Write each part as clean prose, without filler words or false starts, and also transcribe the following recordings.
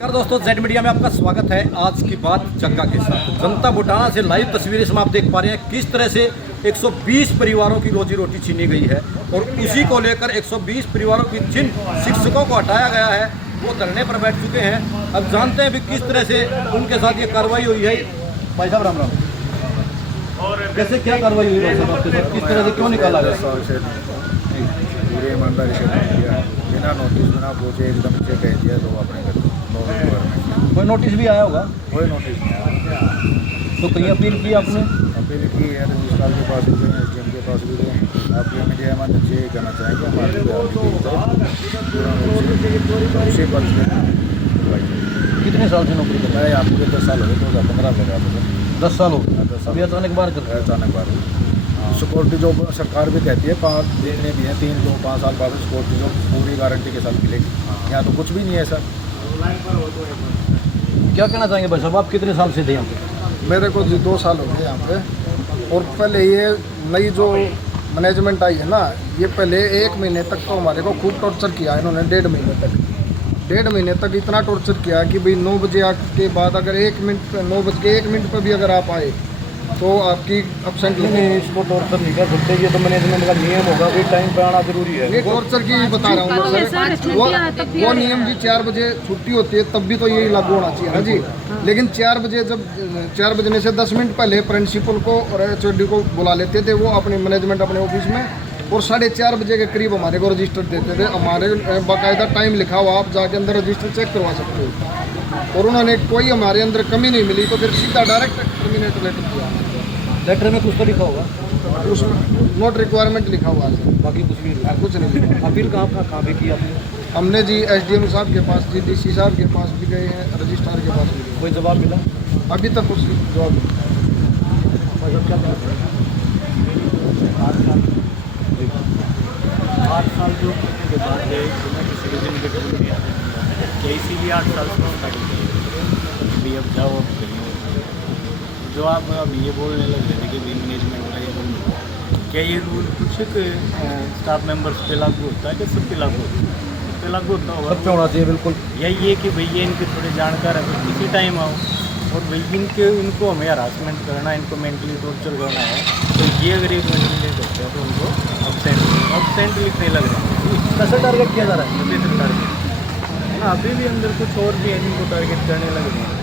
नमस्कार दोस्तों, Z media में आपका स्वागत है। आज की बात जग्गा के साथ जनता बुटाना से लाइव तस्वीरें इसमें आप देख पा रहे हैं किस तरह से 120 परिवारों की रोजी रोटी छीनी गई है और उसी को लेकर 120 परिवारों की जिन शिक्षकों को हटाया गया है वो धरने पर बैठ चुके हैं। अब जानते हैं भी किस तरह से उनके साथ ये कार्रवाई हुई है। भाई साहब राम राम। और कैसे क्या कार्रवाई हुई भाई साहब आपके साथ, किस तरह से क्यों निकाला गया? पूरे ईमानदारी से किया, बिना नोटिस बिना पूछे एकदम से कह दिया तो अपने घर में कोई नोटिस भी आया होगा? कोई नोटिस नहीं आया। तो कहीं अपील की आपने? अपील की है, रजिस्ट्रार के पास भी गए, एसडीएम के पास भी गए। आप ये मीडिया में से ये कहना चाहेंगे हमारे उसी पद में कितने साल से नौकरी कर रहे मैं आपको 10 साल हो गए, 2015 लगा था। 10 साल हो गए। अभी अचानक बार कर रहे हैं? अचानक बार सिक्योरिटी जॉब सरकार भी कहती है 5 जितने भी हैं 3-5 साल बाद सिक्योरिटी जॉब पूरी गारंटी के साथ मिलेगी। यहाँ तो कुछ भी नहीं है सर। क्या कहना चाहेंगे भाई साहब, आप कितने साल से थे यहाँ पे? मेरे को 2 साल हो गए यहाँ पे। और पहले ये नई जो मैनेजमेंट आई है ना, ये पहले 1 महीने तक तो हमारे को खूब टॉर्चर किया इन्होंने। 1.5 महीने तक इतना टॉर्चर किया कि भाई 9 बजे के बाद अगर 9 बज के 1 मिनट पर भी अगर आप आए तो आपकी एब्सेंट नहीं, इसको टॉर्चर नहीं कर सकते, ये तो मैनेजमेंट का नियम होगा कि टाइम पे आना जरूरी है। ये टॉर्चर की बता रहा हूँ मैं सर। वो नियम जी 4 बजे छुट्टी होती है तब भी तो यही लागू होना चाहिए ना जी। लेकिन 4 बजे जब 4 बजने से 10 मिनट पहले प्रिंसिपल को और एचओडी को बुला लेते थे वो अपनी मैनेजमेंट अपने ऑफिस में, और 4:30 बजे के करीब हमारे को रजिस्टर देते थे। हमारे बाकायदा टाइम लिखा हुआ, आप जाके अंदर रजिस्टर चेक करवा सकते हो। और उन्होंने कोई हमारे अंदर कमी नहीं मिली तो फिर सीधा डायरेक्ट टर्मिनेट लेटर दिया। लेटर में कुछ तो लिखा होगा, उसमें नोट रिक्वायरमेंट लिखा हुआ है, बाकी कुछ भी नहीं। कुछ नहीं। अपील कहाँ पे की आपने? हमने जी एसडीएम साहब के पास जी, डीसी साहब के पास भी गए हैं, रजिस्ट्रार के पास भी गए। कोई जवाब मिला? अभी तक कुछ जवाब नहीं। भाई साहब क्या कहना चाहेंगे? 8 साल जो के बाद किसी के दिन क्या इसीलिए 8 साल से अभी अब जाओ अब कहीं। जो आप अब ये बोलने लग रहे थे कि मैनेजमेंट का ये रूल, क्या ये रूल कुछ स्टाफ मेंबर्स पे लागू होता है कि सब पे लागू होता है? सब पे लागू होता होगा, सब पे होना चाहिए बिल्कुल। यही है कि भैया इनके थोड़े जानकार है तो किसी टाइम आओ, और भाई इनको हमें हरासमेंट करना, इनको मेंटली टॉर्चर करना है तो ये अगर एक महीने ले सकते हैं तो उनको अपसेंट लिखने लग रहे हैं। कैसे टारगेट किया जा रहा है? अभी तक टारगेट हाँ, अभी भी अंदर कुछ और भी है जिनको टारगेट करने लग रहे हैं,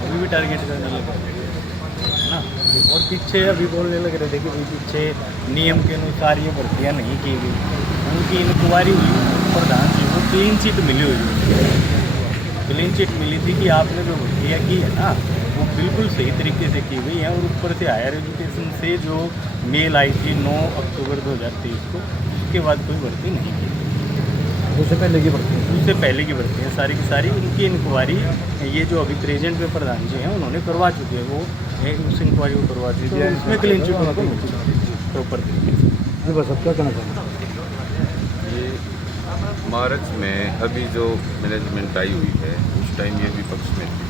अभी भी टारगेट करने लग रहे हैं ना। और पीछे अभी बोलने लग रहे थे कि भाई पीछे नियम के अनुसार ये भर्तियाँ नहीं की गई, उनकी इंक्वायरी हुई प्रधान जी को क्लीन चिट मिली हुई, क्लीन चिट मिली थी कि आपने जो भर्तियाँ की है ना वो बिल्कुल सही तरीके से की गई है। और ऊपर से हायर एजुकेशन से जो मेल आई थी 9 अक्टूबर 2023 को, उसके बाद कोई भर्ती नहीं की। उससे पहले की भर्ती? उससे पहले की भर्ती है सारी की सारी। उनकी इंक्वायरी ये जो अभी प्रेजेंट में प्रधान जी हैं उन्होंने करवा चुके हैं, वो उस इंक्वायरी को करवा चुकी है, इसमें क्लीन चिट उनको प्रॉपर तरीके से। बस अब क्या कहना चाहेंगे? ये मार्च में अभी जो मैनेजमेंट आई हुई है उस टाइम ये विपक्ष में थी।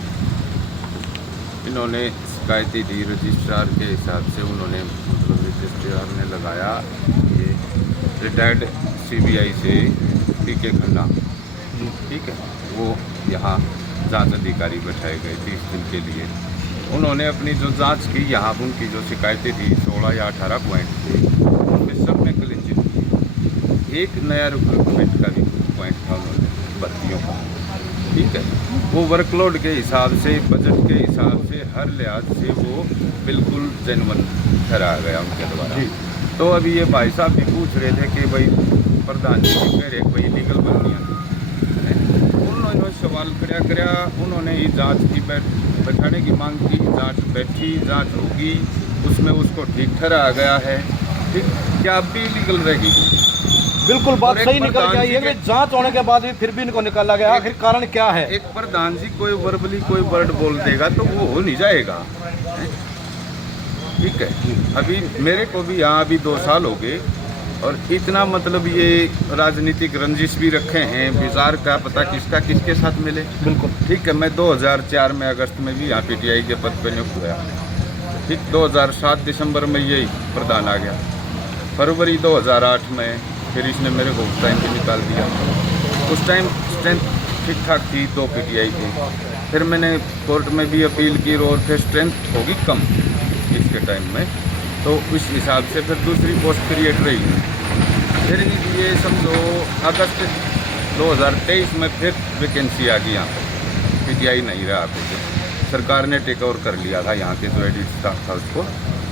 इन्होंने शिकायतें दी रजिस्ट्रार के हिसाब से, उन्होंने मतलब रजिस्ट्रार ने लगाया ये रिटायर्ड सीबीआई से पीके खन्ना, ठीक है, वो यहाँ जांच अधिकारी बैठाए गए 30 दिन के लिए। उन्होंने अपनी जो जांच की, यहाँ उनकी जो शिकायतें थी 16 या 18 पॉइंट थे, उनमें सब में क्लीन चिट की। एक नया रिक्रूटमेंट का भी पॉइंट था उन्होंने भर्तियों का, ठीक है, वो वर्कलोड के हिसाब से, बजट के हिसाब से, हर लिहाज से वो बिल्कुल जेन्युइन ठहराया गया उनके द्वारा। तो अभी ये भाई साहब भी पूछ रहे थे कि भाई प्रधान जी कह रहे भाई लीगल बनिया, उन्होंने सवाल कराया, उन्होंने ही जांच की बैठाने की मांग की, जांच बैठी, जांच होगी, उसमें उसको ठीक ठहराया गया है, ठीक। क्या अब भी लीगल रहेगी? बिल्कुल बात सही निकल के आई है कि जांच होने के बाद भी फिर भी इनको निकाला गया। आखिर कारण क्या है? एक प्रधान जी कोई वर्बली कोई वर्ड बोल देगा तो वो हो नहीं जाएगा, ठीक है। अभी मेरे को भी यहाँ अभी 2 साल हो गए और इतना मतलब ये राजनीतिक रंजिश भी रखे हैं, विचार का पता किसका किसके साथ मिले। बिल्कुल ठीक है। मैं 2004 में अगस्त में भी यहाँ पीटीआई के पद पर नियुक्त हुआ, ठीक। 2007 दिसंबर में यही प्रधान आ गया। फरवरी 2008 में फिर इसने मेरे को उस टाइम पे निकाल दिया। उस टाइम स्ट्रेंथ ठीक ठाक थी 2 पीटीआई थी। फिर मैंने कोर्ट में भी अपील की और फिर स्ट्रेंथ होगी कम इसके टाइम में, तो उस हिसाब से फिर दूसरी पोस्ट क्रिएट रही। फिर ये समझो अगस्त 2023 में फिर वैकेंसी आ गई यहाँ पर, पीटीआई नहीं रहा कुछ, सरकार ने टेक ओवर कर लिया था यहाँ के जो एडिट स्टाफ था उसको।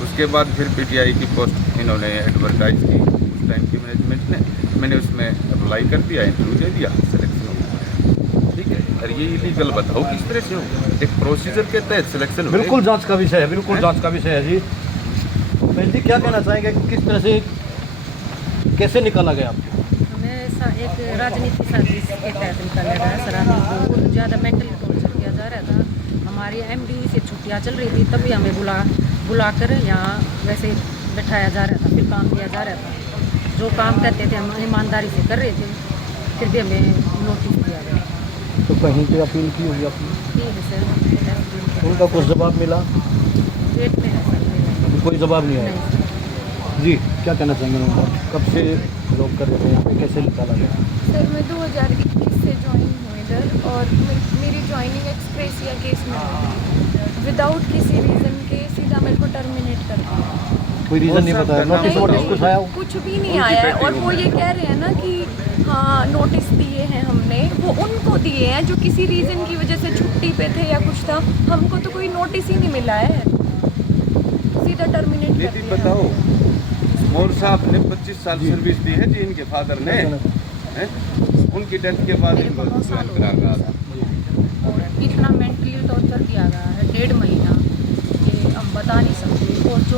उसके बाद फिर पीटीआई की पोस्ट इन्होंने एडवर्टाइज की उस टाइम की मैनेजमेंट ने, मैंने उसमें अप्लाई कर दिया, इंटरव्यू दे दिया, सिलेक्शन हो गया। ठीक है, और ये इलीगल बताओ किस तरह से हो, एक प्रोसीजर के तहत सिलेक्शन हो। बिल्कुल जांच का विषय है, बिल्कुल जांच का विषय है जी। बहन जी क्या कहना चाहेंगे, किस तरह से कैसे निकाला गया आपको? हमें एक राजनीति साजिश के तहत निकाला गया सर। हमें बहुत ज़्यादा मेंटल टॉर्चर किया जा रहा था। हमारी एमडी से छुट्टियाँ चल रही थी, तभी हमें बुलाकर यहाँ वैसे बैठाया जा रहा था, फिर काम दिया जा रहा था। जो काम करते थे हम ईमानदारी से कर रहे थे, फिर भी हमें नोटिस दिया गया। तो कहीं पे अपील की होगी आपने? ठीक है सर, उनका कुछ जवाब मिला? वेट में है सर, कोई जवाब नहीं आया। नहीं। जी क्या कहना चाहेंगे उनका, कब से जॉब कर रहे थे यहाँ पे, कैसे निकाला गया? सर मैं 2021 से ज्वाइन हुई इधर, और मेरी ज्वाइनिंग एक्सप्रेसिया केस में हुई। विदाउट किसी रीज़न के सीधा मेरे को टर्मिनेट कर दिया। कोई रीज़न नहीं बताया? नोटिस वोटिस कुछ आया हो? कुछ भी नहीं आया है। और वो ये कह रहे हैं ना कि हाँ नोटिस दिए हैं हमने, वो उनको दिए हैं जो किसी रीज़न की वजह से छुट्टी पे थे या कुछ था। हमको तो कोई नोटिस ही नहीं मिला है, सीधा टर्मिनेट कर दिया। बताओ, मोर साहब ने 25 साल सर्विस दी है जी, इनके फादर ने हैं? उनकी डेथ के बाद इनको ज्वाइन करा गया। इतना मेंटली टॉर्चर किया गया है 1.5 महीना, ये हम बता नहीं सकते। और जो